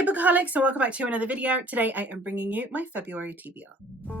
Hey Bookaholics, and welcome back to another video. Today I am bringing you my February TBR.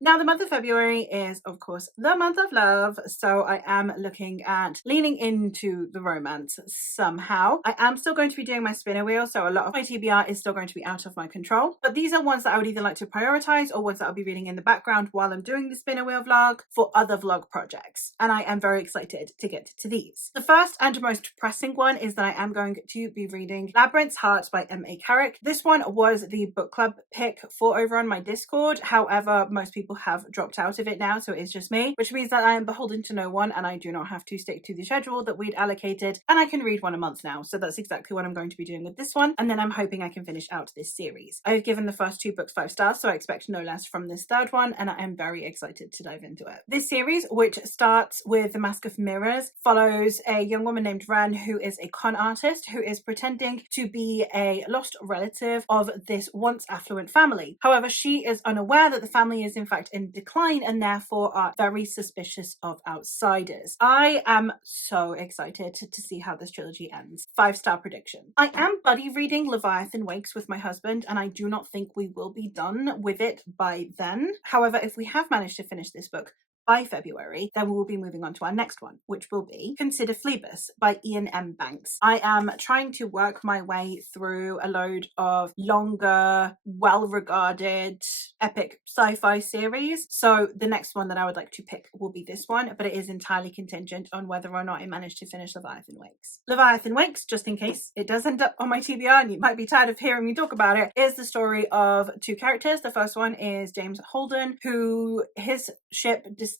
Now, the month of February is, of course, the month of love, so I am looking at leaning into the romance somehow. I am still going to be doing my spinner wheel, so a lot of my TBR is still going to be out of my control, but these are ones that I would either like to prioritize or ones that I'll be reading in the background while I'm doing the spinner wheel vlog for other vlog projects, and I am very excited to get to these. The first and most pressing one is that I am going to be reading Labyrinth's Heart by M.A. Carrick. This one was the book club pick for over on my Discord, however, most people have dropped out of it now, so it's just me, which means that I am beholden to no one and I do not have to stick to the schedule that we'd allocated, and I can read one a month now, so that's exactly what I'm going to be doing with this one, and then I'm hoping I can finish out this series. I've given the first two books 5 stars, so I expect no less from this third one, and I am very excited to dive into it. This series, which starts with The Mask of Mirrors, follows a young woman named Ren who is a con artist who is pretending to be a lost relative of this once affluent family. However, she is unaware that the family is in fact in decline and therefore are very suspicious of outsiders. I am so excited to see how this trilogy ends. 5-star prediction. I am buddy reading Leviathan Wakes with my husband, and I do not think we will be done with it by then. However, if we have managed to finish this book by February, then we will be moving on to our next one, which will be Consider Phlebas by Ian M. Banks. I am trying to work my way through a load of longer, well-regarded, epic sci-fi series. So the next one that I would like to pick will be this one, but it is entirely contingent on whether or not I manage to finish Leviathan Wakes. Leviathan Wakes, just in case it does end up on my TBR and you might be tired of hearing me talk about it, is the story of two characters. The first one is James Holden, who his ship discovers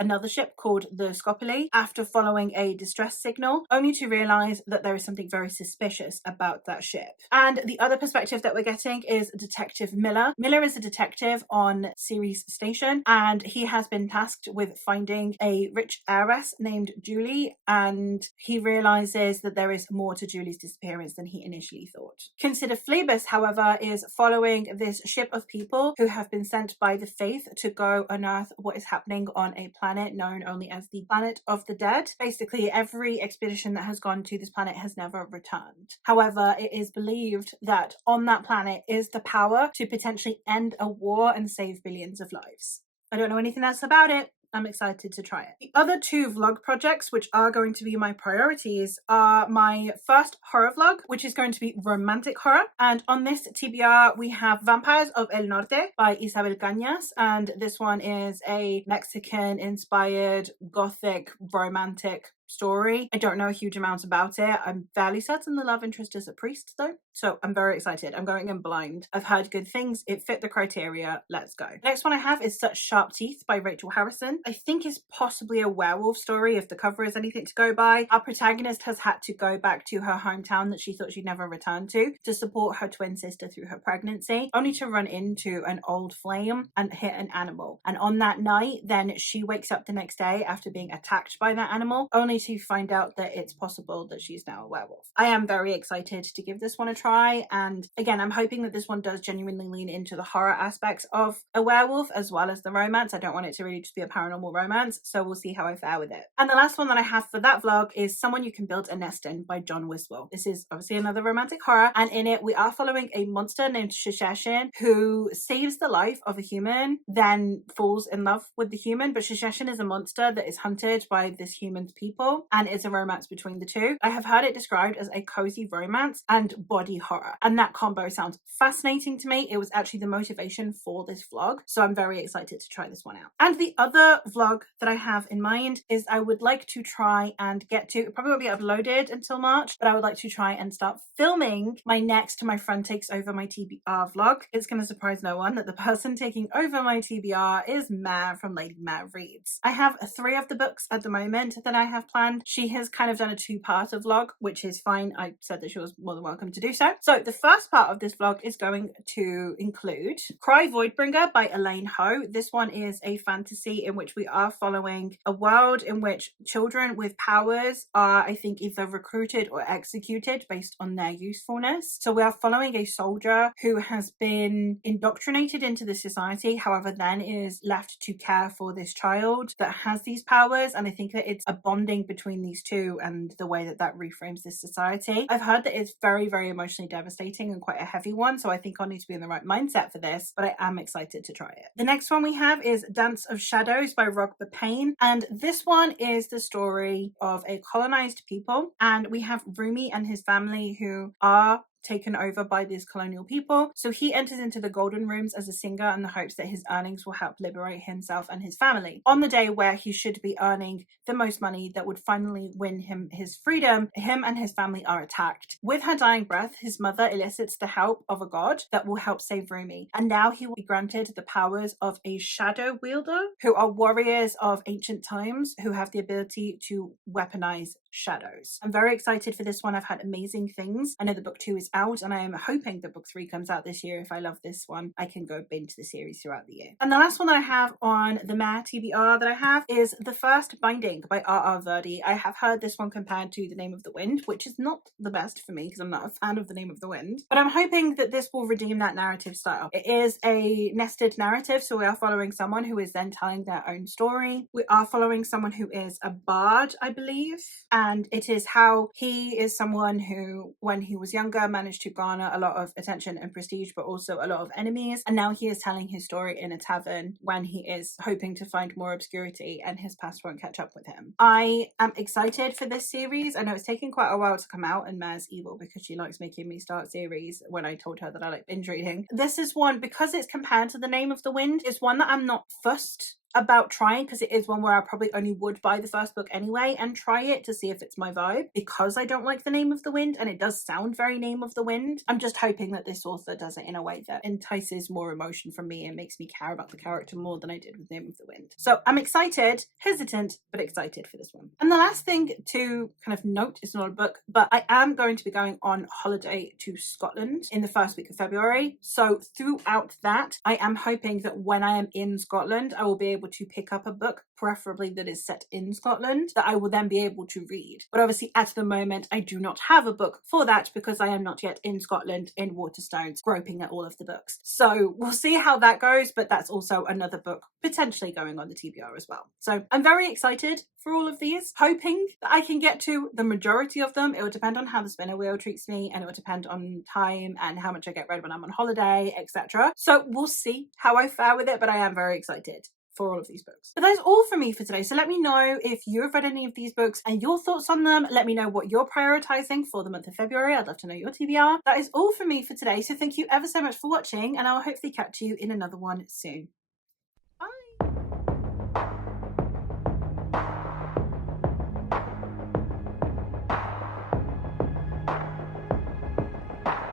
another ship called the Scopoli after following a distress signal, only to realize that there is something very suspicious about that ship. And the other perspective that we're getting is Detective Miller. Miller is a detective on Ceres Station, and he has been tasked with finding a rich heiress named Julie, and he realizes that there is more to Julie's disappearance than he initially thought. Consider Phlebas, however, is following this ship of people who have been sent by the Faith to go unearth what is happening on a planet known only as the Planet of the Dead. Basically, every expedition that has gone to this planet has never returned. However, it is believed that on that planet is the power to potentially end a war and save billions of lives. I don't know anything else about it. I'm excited to try it. The other two vlog projects, which are going to be my priorities, are my first horror vlog, which is going to be romantic horror. And on this TBR, we have Vampires of El Norte by Isabel Cañas. And this one is a Mexican-inspired gothic romantic story. I don't know a huge amount about it. I'm fairly certain the love interest is a priest though, so I'm very excited. I'm going in blind. I've heard good things. It fit the criteria. Let's go. The next one I have is Such Sharp Teeth by Rachel Harrison. I think it's possibly a werewolf story if the cover is anything to go by. Our protagonist has had to go back to her hometown that she thought she'd never return to support her twin sister through her pregnancy, only to run into an old flame and hit an animal. And on that night, then she wakes up the next day after being attacked by that animal, only to find out that it's possible that she's now a werewolf. I am very excited to give this one a try, and again, I'm hoping that this one does genuinely lean into the horror aspects of a werewolf as well as the romance. I don't want it to really just be a paranormal romance, so we'll see how I fare with it. And the last one that I have for that vlog is Someone You Can Build a Nest In by John Wiswell. This is obviously another romantic horror, and in it we are following a monster named Shisheshin who saves the life of a human, then falls in love with the human, but Shisheshin is a monster that is hunted by this human's people, and it's a romance between the two. I have heard it described as a cozy romance and body horror, and that combo sounds fascinating to me. It was actually the motivation for this vlog, so I'm very excited to try this one out. And the other vlog that I have in mind is I would like to try and get to, it probably won't be uploaded until March, but I would like to try and start filming my next My Friend Takes Over My TBR vlog. It's going to surprise no one that the person taking over my TBR is Mare from Lady Mare Reads. I have 3 of the books at the moment that I have planned. She has kind of done a 2-parter vlog, which is fine. I said that she was more than welcome to do so. So the first part of this vlog is going to include Cry Voidbringer by Elaine Ho. This one is a fantasy in which we are following a world in which children with powers are, I think, either recruited or executed based on their usefulness. So we are following a soldier who has been indoctrinated into the society, however then is left to care for this child that has these powers, and I think that it's a bonding between these two and the way that that reframes this society. I've heard that it's very, very emotionally devastating and quite a heavy one, so I think I'll need to be in the right mindset for this, but I am excited to try it. The next one we have is Dance of Shadows by Rogba Payne, and this one is the story of a colonized people, and we have Rumi and his family who are taken over by these colonial people. So he enters into the Golden Rooms as a singer in the hopes that his earnings will help liberate himself and his family. On the day where he should be earning the most money that would finally win him his freedom, him and his family are attacked. With her dying breath, his mother elicits the help of a god that will help save Rumi, and now he will be granted the powers of a shadow wielder, who are warriors of ancient times who have the ability to weaponize shadows. I'm very excited for this one. I've had amazing things. I know the book 2 is out, and I am hoping that book 3 comes out this year. If I love this one, I can go binge the series throughout the year. And the last one that I have on the Mare TBR that I have is The First Binding by R.R. Verdi. I have heard this one compared to The Name of the Wind, which is not the best for me because I'm not a fan of The Name of the Wind, but I'm hoping that this will redeem that narrative style. It is a nested narrative, so we are following someone who is then telling their own story. We are following someone who is a bard, I believe, and it is how he is someone who, when he was younger, managed to garner a lot of attention and prestige, but also a lot of enemies, and now he is telling his story in a tavern when he is hoping to find more obscurity and his past won't catch up with him. I am excited for this series. I know it's taking quite a while to come out, and Mare's evil because she likes making me start series when I told her that I like binge reading. This is one, because it's compared to The Name of the Wind, is one that I'm not fussed about trying, because it is one where I probably only would buy the first book anyway and try it to see if it's my vibe, because I don't like The Name of the Wind and it does sound very Name of the Wind. I'm just hoping that this author does it in a way that entices more emotion from me and makes me care about the character more than I did with Name of the Wind. So I'm excited, hesitant, but excited for this one. And the last thing to kind of note, it's not a book, but I am going to be going on holiday to Scotland in the first week of February. So throughout that, I am hoping that when I am in Scotland, I will be able to pick up a book, preferably that is set in Scotland, that I will then be able to read. But obviously at the moment I do not have a book for that because I am not yet in Scotland in Waterstones groping at all of the books. So we'll see how that goes, but that's also another book potentially going on the TBR as well. So I'm very excited for all of these, hoping that I can get to the majority of them. It will depend on how the spinner wheel treats me, and it will depend on time and how much I get read when I'm on holiday, etc. So we'll see how I fare with it, but I am very excited for all of these books. But that's all from me for today. So let me know if you've read any of these books and your thoughts on them. Let me know what you're prioritizing for the month of February. I'd love to know your TBR. That is all from me for today. So thank you ever so much for watching, and I'll hopefully catch you in another one soon.